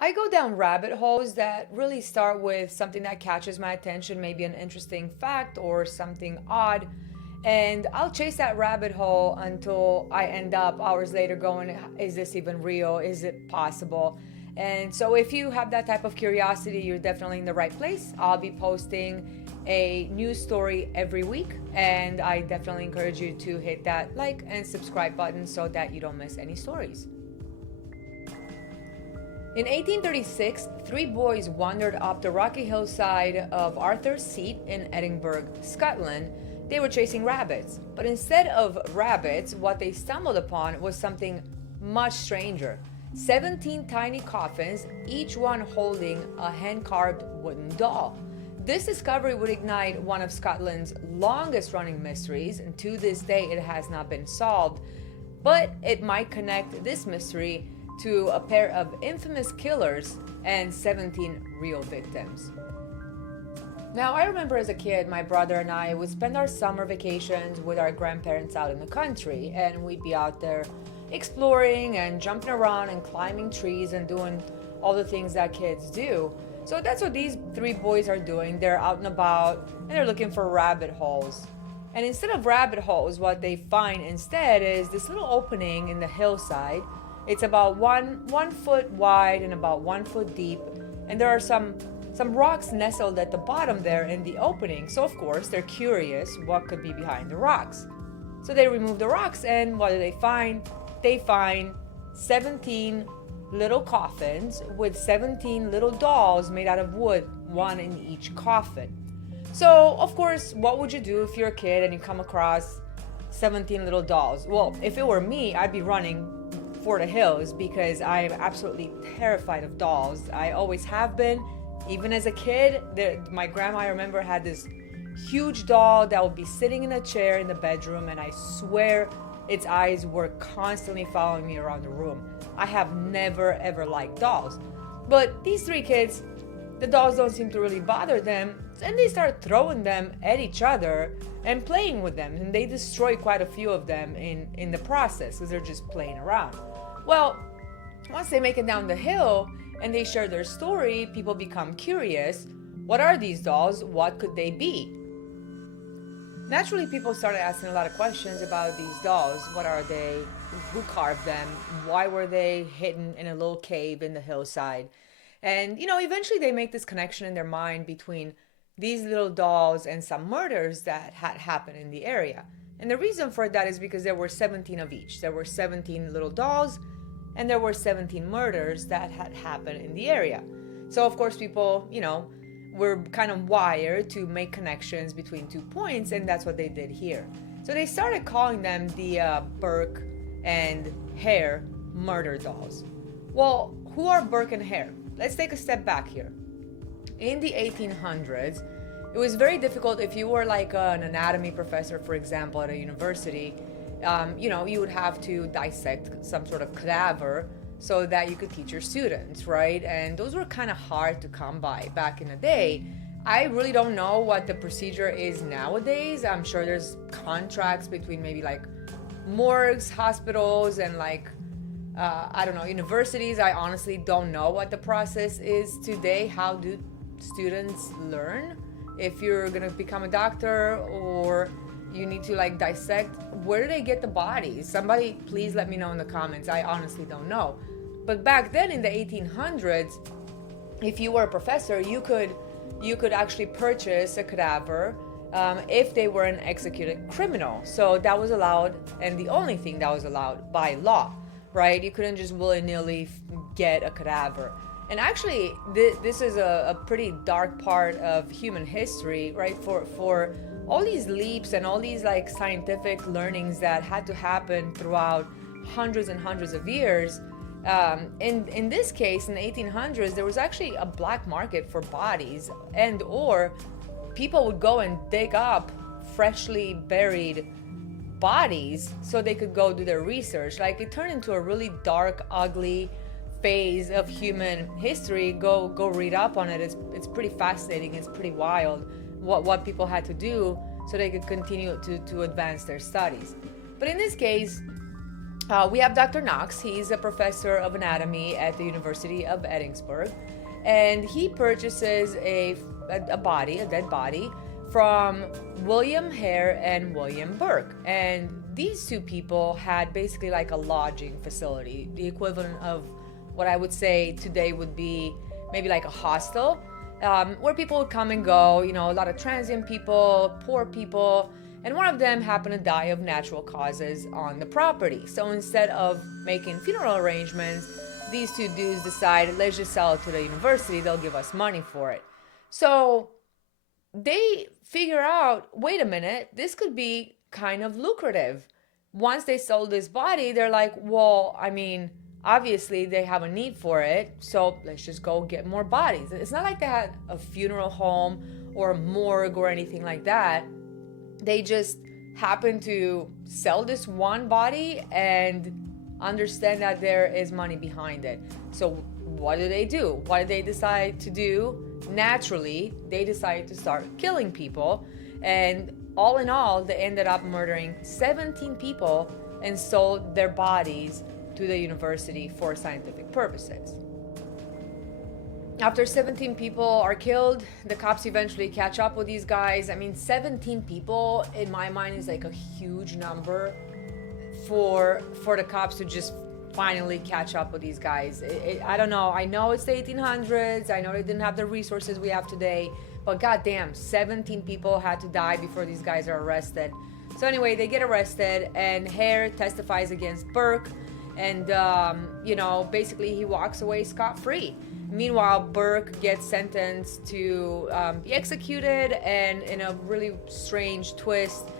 I go down rabbit holes that really start with something that catches my attention, maybe an interesting fact or something odd. And I'll chase that rabbit hole until I end up hours later going, is this even real? Is it possible? And so, if you have that type of curiosity, you're definitely in the right place. I'll be posting a news story every week, and I definitely encourage you to hit that like and subscribe button so that you don't miss any stories. In 1836, three boys wandered up the rocky hillside of Arthur's Seat in Edinburgh, Scotland. They were chasing rabbits, but instead of rabbits, what they stumbled upon was something much stranger. 17 tiny coffins, each one holding a hand carved wooden doll. This discovery would ignite one of Scotland's longest running mysteries, and to this day it has not been solved. But it might connect this mystery to a pair of infamous killers and 17 real victims. Now, I remember as a kid, my brother and I would spend our summer vacations with our grandparents out in the country, and we'd be out there exploring and jumping around and climbing trees and doing all the things that kids do. So that's what these three boys are doing. They're out and about and they're looking for rabbit holes. And instead of rabbit holes, what they find instead is this little opening in the hillside. It's about one foot wide and about 1 foot deep, and there are some rocks nestled at the bottom there in the opening. So of course they're curious what could be behind the rocks. So they remove the rocks, and what do they find? They find 17 little coffins with 17 little dolls made out of wood, one in each coffin. So of course, what would you do if you're a kid and you come across 17 little dolls? Well, if it were me, I'd be running for the hills because I'm absolutely terrified of dolls. I always have been. Even as a kid, my grandma, I remember, had this huge doll that would be sitting in a chair in the bedroom, and I swear its eyes were constantly following me around the room. I have never ever liked dolls. But these three kids, the dolls don't seem to really bother them, and they start throwing them at each other and playing with them, and they destroy quite a few of them in the process because they're just playing around. Well, once they make it down the hill and they share their story, people become curious. What are these dolls? What could they be? Naturally, people started asking a lot of questions about these dolls. What are they? Who carved them? Why were they hidden in a little cave in the hillside? And, eventually they make this connection in their mind between these little dolls and some murders that had happened in the area. And the reason for that is because there were 17 of each. There were 17 little dolls, and there were 17 murders that had happened in the area. So, of course, people, were kind of wired to make connections between 2 points, and that's what they did here. So they started calling them the Burke and Hare Murder dolls. Well, who are Burke and Hare? Let's take a step back here. In the 1800s, it was very difficult if you were like an anatomy professor, for example, at a university. You would have to dissect some sort of cadaver so that you could teach your students, right? And those were kind of hard to come by back in the day. I really don't know what the procedure is nowadays. I'm sure there's contracts between maybe like morgues, hospitals, and universities. I honestly don't know what the process is today. How do students learn? If you're gonna become a doctor or you need to dissect, where do they get the bodies? Somebody please let me know in the comments. I honestly don't know. But back then in the 1800s, if you were a professor, you could actually purchase a cadaver if they were an executed criminal. So that was allowed, and the only thing that was allowed by law, right? You couldn't just willy-nilly get a cadaver. And actually, this is a pretty dark part of human history, right? For all these leaps and all these scientific learnings that had to happen throughout hundreds and hundreds of years. In this case, in the 1800s, there was actually a black market for bodies, and or people would go and dig up freshly buried bodies so they could go do their research. It turned into a really dark, ugly phase of human history. Go read up on it. It's pretty fascinating. It's pretty wild what people had to do so they could continue to advance their studies. But in this case, We have Dr. Knox. He's a professor of anatomy at the University of Edinburgh, and he purchases a dead body, from William Hare and William Burke. And these two people had basically like a lodging facility, the equivalent of what I would say today would be maybe like a hostel, where people would come and go, a lot of transient people, poor people. And one of them happened to die of natural causes on the property. So instead of making funeral arrangements, these two dudes decided, let's just sell it to the university. They'll give us money for it. So they figure out, wait a minute, this could be kind of lucrative. Once they sold this body, they're like, well, I mean, obviously they have a need for it, so let's just go get more bodies. It's not like they had a funeral home or a morgue or anything like that. They just happened to sell this one body and understand that there is money behind it. So what do? What did they decide to do? Naturally, they decided to start killing people. And all in all, they ended up murdering 17 people and sold their bodies to the university for scientific purposes. After 17 people are killed, the cops eventually catch up with these guys. I mean, 17 people in my mind is like a huge number for the cops to just finally catch up with these guys. I don't know. I know it's the 1800s. I know they didn't have the resources we have today, but goddamn, 17 people had to die before these guys are arrested. So anyway, they get arrested, and Hare testifies against Burke, and basically he walks away scot-free. Meanwhile, Burke gets sentenced to be executed, and in a really strange twist,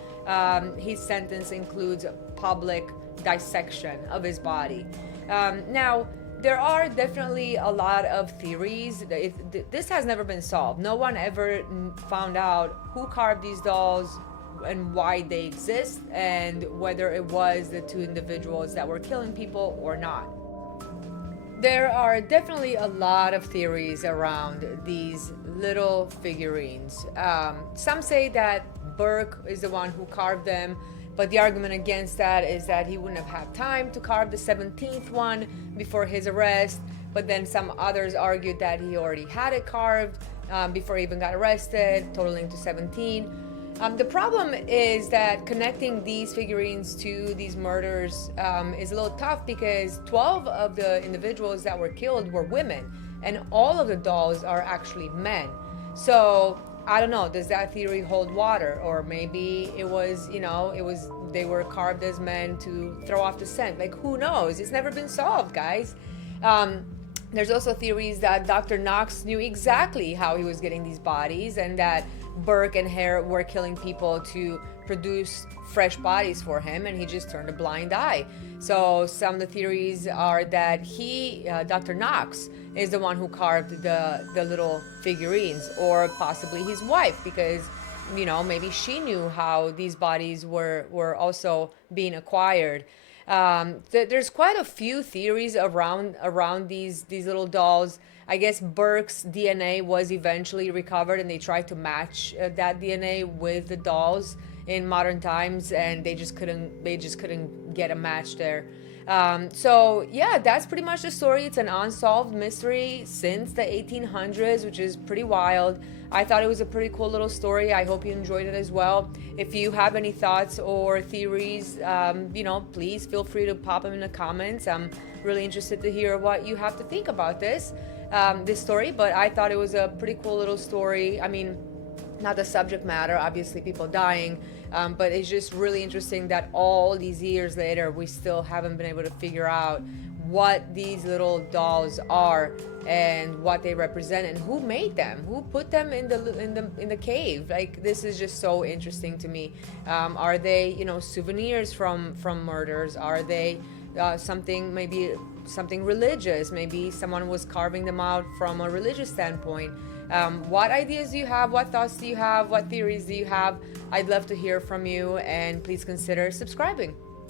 his sentence includes a public dissection of his body. Now, there are definitely a lot of theories. This has never been solved. No one ever found out who carved these dolls and why they exist, and whether it was the two individuals that were killing people or not. There are definitely a lot of theories around these little figurines. Some say that Burke is the one who carved them, but the argument against that is that he wouldn't have had time to carve the 17th one before his arrest. But then some others argued that he already had it carved before he even got arrested, totaling to 17. The problem is that connecting these figurines to these murders is a little tough, because 12 of the individuals that were killed were women, and all of the dolls are actually men. So I don't know, does that theory hold water? Or maybe it was they were carved as men to throw off the scent. Like, who knows? It's never been solved, guys. There's also theories that Dr. Knox knew exactly how he was getting these bodies, and that Burke and Hare were killing people to produce fresh bodies for him, and he just turned a blind eye. So some of the theories are that Dr. Knox, is the one who carved the little figurines, or possibly his wife, because maybe she knew how these bodies were also being acquired. There's quite a few theories around these little dolls. I guess Burke's DNA was eventually recovered, and they tried to match that DNA with the dolls in modern times, and they just couldn't get a match there. So yeah, that's pretty much the story. It's an unsolved mystery since the 1800s, which is pretty wild. I thought it was a pretty cool little story. I hope you enjoyed it as well. If you have any thoughts or theories, please feel free to pop them in the comments. I'm really interested to hear what you have to think about this story, but I thought it was a pretty cool little story. I mean, not the subject matter, obviously people dying, but it's just really interesting that all these years later, we still haven't been able to figure out what these little dolls are and what they represent, and who made them, who put them in the cave. Like, this is just so interesting to me. Are they souvenirs from murders? Are they something religious? Maybe someone was carving them out from a religious standpoint. What ideas do you have? What thoughts do you have? What theories do you have? I'd love to hear from you, and please consider subscribing.